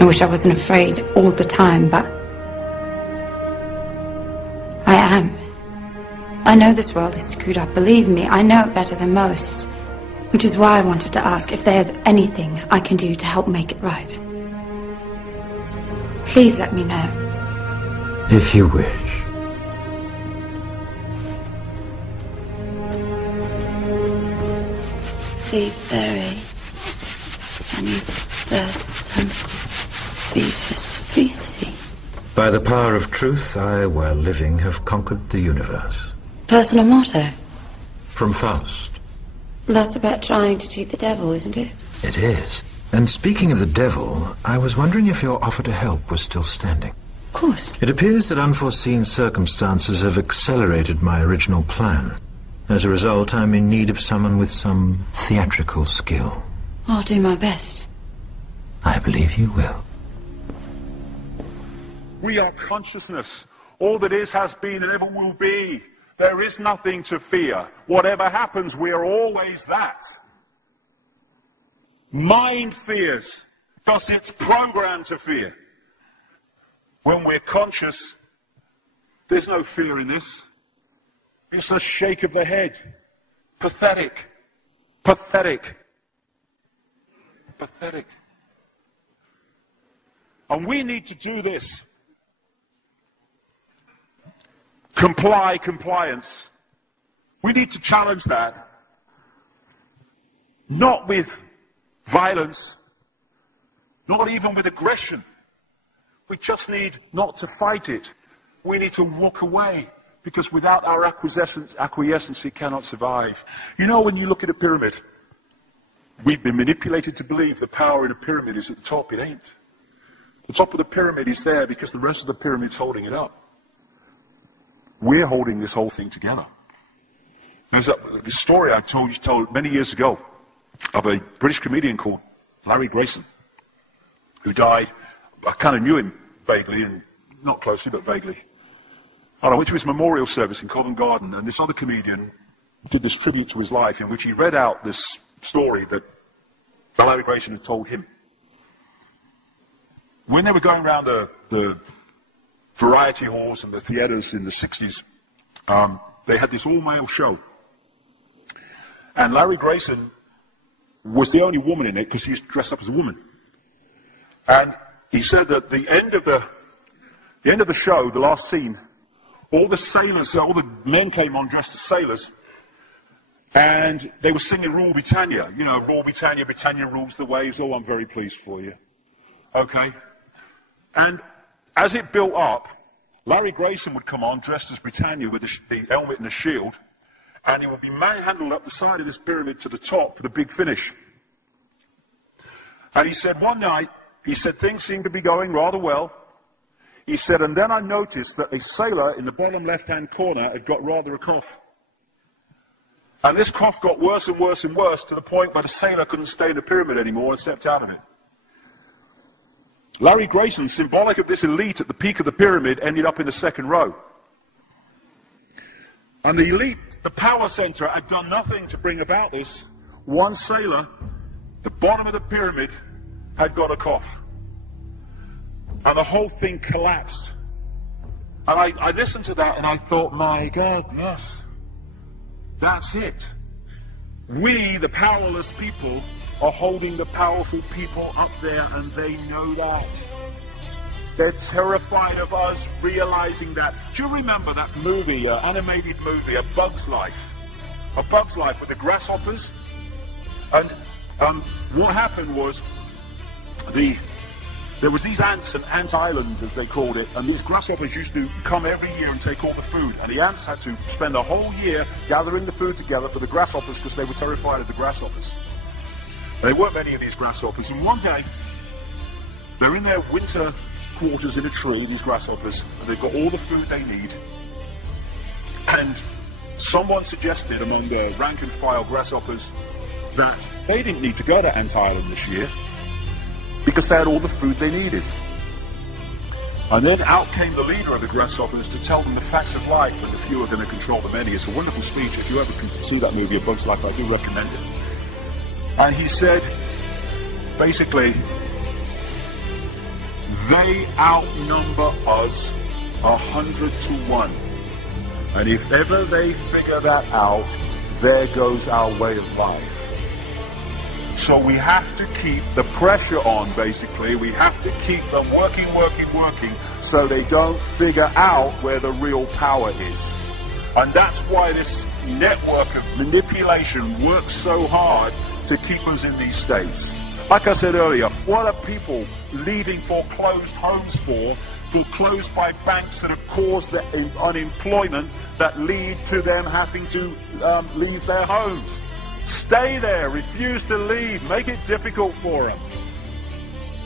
I wish I wasn't afraid all the time, but I am. I know this world is screwed up, believe me, I know it better than most. Which is why I wanted to ask if there's anything I can do to help make it right. Please let me know. If you wish. Fy very anniversum fifus fisi. By the power of truth, I, while living, have conquered the universe. Personal motto? From Faust. That's about trying to cheat the devil, isn't it? It is. And speaking of the devil, I was wondering if your offer to help was still standing. Of course. It appears that unforeseen circumstances have accelerated my original plan. As a result, I'm in need of someone with some theatrical skill. I'll do my best. I believe you will. We are consciousness. All that is, has been, and ever will be. There is nothing to fear. Whatever happens, we are always that. Mind fears, because it's programmed to fear. When we're conscious, there's no fear in this. It's a shake of the head. Pathetic. Pathetic. Pathetic. And we need to do this. Compliance. We need to challenge that. Not with violence, not even with aggression. We just need not to fight it. We need to walk away, because without our acquiescence it cannot survive. You know, when you look at a pyramid, we've been manipulated to believe the power in a pyramid is at the top. It ain't. The top of the pyramid is there because the rest of the pyramid's holding it up. We're holding this whole thing together. There's this story I told many years ago of a British comedian called Larry Grayson, who died. I kind of knew him vaguely, and not closely, but vaguely. And I went to his memorial service in Covent Garden, and this other comedian did this tribute to his life, in which he read out this story that Larry Grayson had told him. When they were going around the variety halls and the theatres in the 60s, they had this all-male show. And Larry Grayson was the only woman in it because he was dressed up as a woman. And he said that the end of the show, the last scene, all the sailors, all the men came on dressed as sailors, and they were singing Rule Britannia. You know, Rule Britannia, Britannia rules the waves. Oh, I'm very pleased for you. Okay? And as it built up, Larry Grayson would come on dressed as Britannia with the helmet and the shield, and he would be manhandled up the side of this pyramid to the top for the big finish. And he said one night, he said things seemed to be going rather well. He said, and then I noticed that a sailor in the bottom left-hand corner had got rather a cough. And this cough got worse and worse and worse to the point where the sailor couldn't stay in the pyramid anymore and stepped out of it. Larry Grayson, symbolic of this elite at the peak of the pyramid, ended up in the second row. And the elite, the power center, had done nothing to bring about this. One sailor, the bottom of the pyramid, had got a cough. And the whole thing collapsed. And I listened to that and I thought, my God, yes, that's it. We, the powerless people, are holding the powerful people up there, and they know that. They're terrified of us realizing that. Do you remember that movie, animated movie, A Bug's Life? A Bug's Life with the grasshoppers? And what happened was, there was these ants, and ant island as they called it, and these grasshoppers used to come every year and take all the food, and the ants had to spend a whole year gathering the food together for the grasshoppers because they were terrified of the grasshoppers. There weren't many of these grasshoppers, and one day they're in their winter quarters in a tree, these grasshoppers, and they've got all the food they need, and someone suggested among the rank and file grasshoppers that they didn't need to go to Ant Island this year because they had all the food they needed. And then out came the leader of the grasshoppers to tell them the facts of life, and the few are going to control the many. It's a wonderful speech. If you ever can see that movie, A Bug's Life, I do recommend it. And he said, basically, They outnumber us 100 to 1. And if ever they figure that out, there goes our way of life. So we have to keep the pressure on, basically. We have to keep them working, so they don't figure out where the real power is. And that's why this network of manipulation works so hard to keep us in these states. Like I said earlier, what are people leaving foreclosed homes for? Foreclosed by banks that have caused the unemployment that lead to them having to leave their homes. Stay there, refuse to leave, make it difficult for them.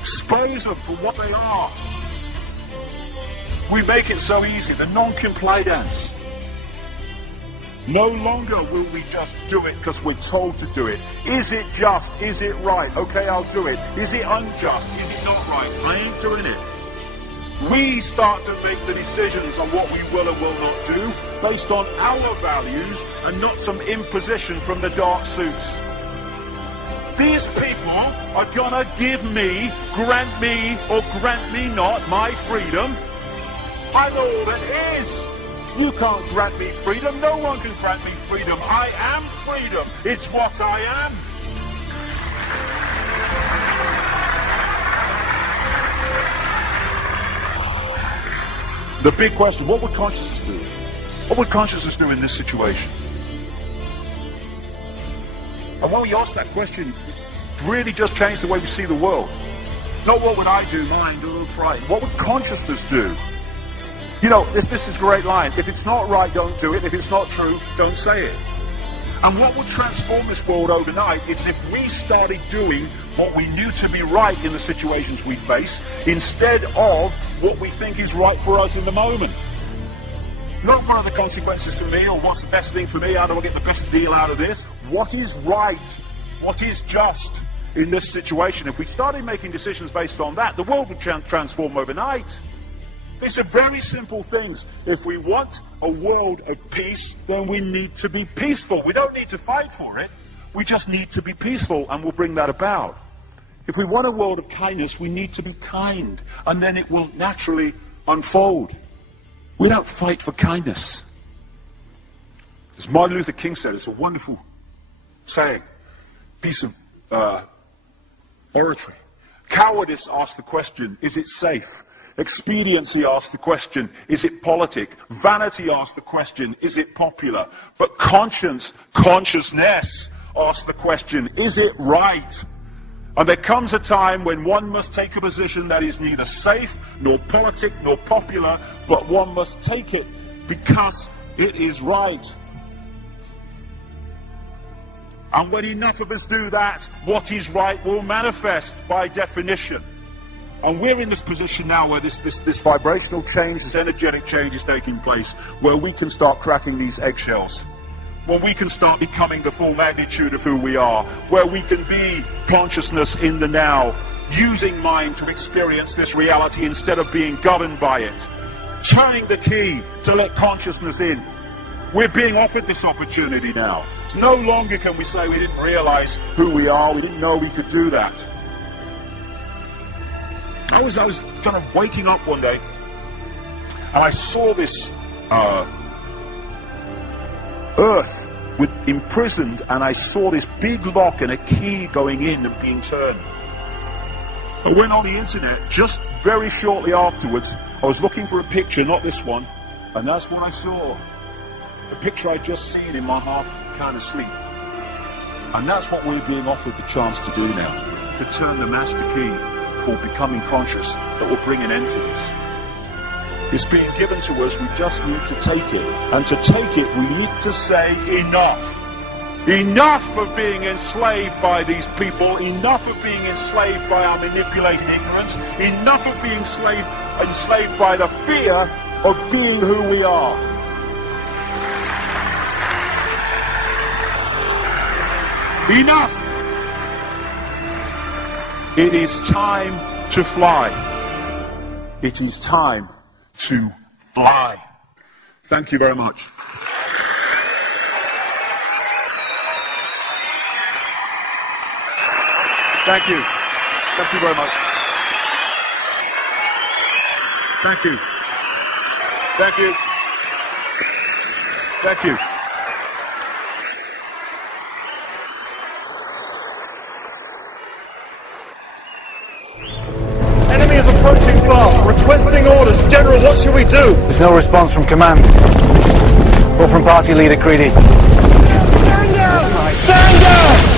Expose them for what they are. We make it so easy, the non-compliance. No longer will we just do it because we're told to do it. Is it just? Is it right? Okay, I'll do it. Is it unjust? Is it not right? I ain't doing it. We start to make the decisions on what we will and will not do based on our values and not some imposition from the dark suits. These people are gonna give me, grant me, or grant me not my freedom. I'm all that is. You can't grant me freedom. No one can grant me freedom. I am freedom. It's what I am. The big question, what would consciousness do? What would consciousness do in this situation? And when we ask that question, it really just changed the way we see the world. Not what would I do, mind, or frightened. What would consciousness do? You know, this is a great line. If it's not right, don't do it. If it's not true, don't say it. And what would transform this world overnight is if we started doing what we knew to be right in the situations we face, instead of what we think is right for us in the moment. Not what are the consequences for me, or what's the best thing for me, how do I get the best deal out of this? What is right? What is just in this situation? If we started making decisions based on that, the world would transform overnight. These are very simple things. If we want a world of peace, then we need to be peaceful. We don't need to fight for it. We just need to be peaceful, and we'll bring that about. If we want a world of kindness, we need to be kind, and then it will naturally unfold. We don't fight for kindness. As Martin Luther King said, it's a wonderful saying, piece of oratory. Cowardice asks the question, is it safe? Expediency asks the question, is it politic? Vanity asks the question, is it popular? But consciousness asks the question, is it right? And there comes a time when one must take a position that is neither safe, nor politic, nor popular, but one must take it because it is right. And when enough of us do that, what is right will manifest by definition. And we're in this position now where this vibrational change, this energetic change is taking place, where we can start cracking these eggshells, where we can start becoming the full magnitude of who we are, where we can be consciousness in the now, using mind to experience this reality instead of being governed by it, turning the key to let consciousness in. We're being offered this opportunity now. No longer can we say we didn't realize who we are, we didn't know we could do that. I was kind of waking up one day, and I saw this earth imprisoned, and I saw this big lock and a key going in and being turned. I went on the internet just very shortly afterwards. I was looking for a picture, not this one, and that's what I saw. The picture I'd just seen in my half kind of sleep. And that's what we're being offered the chance to do now, to turn the master key for becoming conscious that will bring an end to this. It's being given to us, we just need to take it. And to take it, we need to say enough. Enough of being enslaved by these people, enough of being enslaved by our manipulated ignorance, enough of being enslaved by the fear of being who we are. Enough! It is time to fly. It is time to fly. Thank you very much. Thank you. Thank you very much. Thank you. Thank you. Thank you. Enemy is approaching fast. Requesting orders. General, what should we do? There's no response from command. Or from party leader Creedy. Stand down! Stand down!